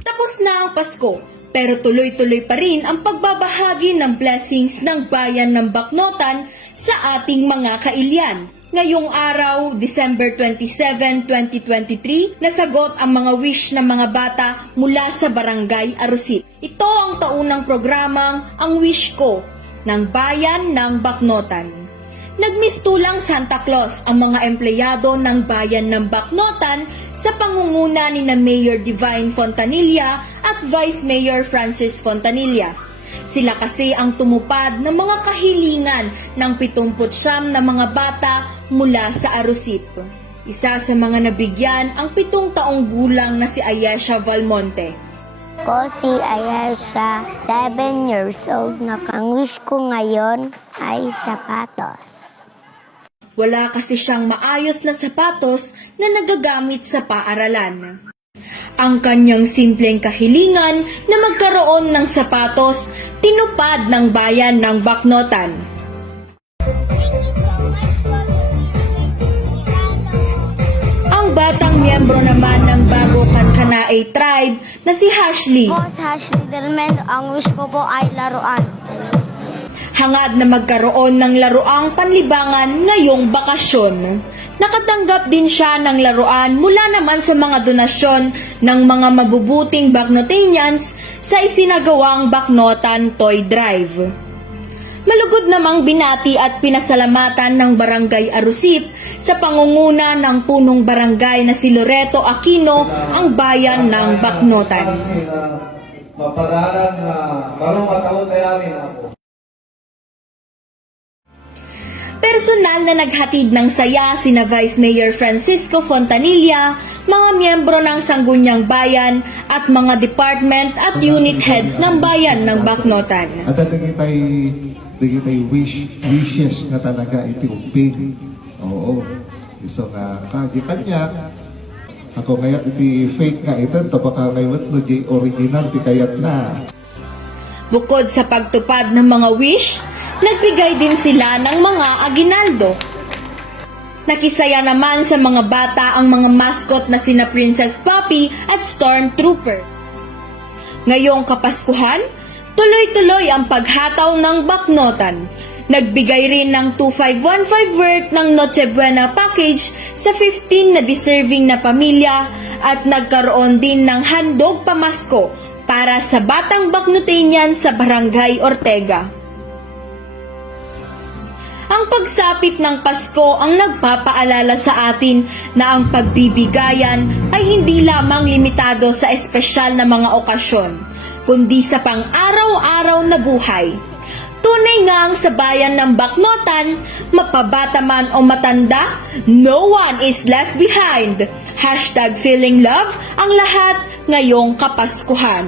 Tapos na ang Pasko, pero tuloy-tuloy pa rin ang pagbabahagi ng blessings ng bayan ng Bacnotan sa ating mga kailyan. Ngayong araw, December 27, 2023, nasagot ang mga wish ng mga bata mula sa Barangay Arusip. Ito ang taunang programang Ang Wish Ko ng Bayan ng Bacnotan. Nagmistulang Santa Claus ang mga empleyado ng Bayan ng Bacnotan sa pangunguna ni na Mayor Divine Fontanilla at Vice Mayor Francis Fontanilla. Sila kasi ang tumupad ng mga kahilingan ng 79 na mga bata mula sa Arusip. Isa sa mga nabigyan ang 7 taong gulang na si Ayesha Valmonte. Ko si Ayesha, 7 years old na. Ang wish ko ngayon ay sapatos. Wala kasi siyang maayos na sapatos na nagagamit sa paaralan. Ang kanyang simpleng kahilingan na magkaroon ng sapatos, tinupad ng bayan ng Bacnotan. Ang batang miyembro naman ng Bago Kankanaey Tribe na si Ashley. Po si Ashley Delmen, ang wish ko po ay laruan. Hangad na magkaroon ng laruang panlibangan ngayong bakasyon. Nakatanggap din siya ng laruan mula naman sa mga donasyon ng mga mabubuting Bacnotanians sa isinagawang Bacnotan Toy Drive. Malugod namang binati at pinasalamatan ng Barangay Arusip sa pangunguna ng punong barangay na si Loreto Aquino ang bayan ng Bacnotan. Mapadalan na marong matawag namin ako. Personal na naghatid ng saya sina Vice Mayor Francisco Fontanilla, mga miyembro ng Sangguniang Bayan at mga department at unit heads ng bayan ng Bacnotan. At tay wishes nga talaga iti uping. Oo. So nga kagi kanya ako ngayat iti fake nga ito baka ngayon no di original ti kayat na. Bukod sa pagtupad ng mga wish, nagbigay din sila ng mga aginaldo. Nakisaya naman sa mga bata ang mga mascot na sina Princess Poppy at Stormtrooper. Ngayong Kapaskuhan, tuloy-tuloy ang paghataw ng Bacnotan. Nagbigay rin ng 2,515 worth ng Noche Buena package sa 15 na deserving na pamilya at nagkaroon din ng handog pamasko para sa batang Bacnotanian sa Barangay Ortega. Ang pagsapit ng Pasko ang nagpapaalala sa atin na ang pagbibigayan ay hindi lamang limitado sa espesyal na mga okasyon, kundi sa pang-araw-araw na buhay. Tunay ngang sa bayan ng Bacnotan, mapabata man o matanda, no one is left behind. #feeling love ang lahat ngayong Kapaskuhan.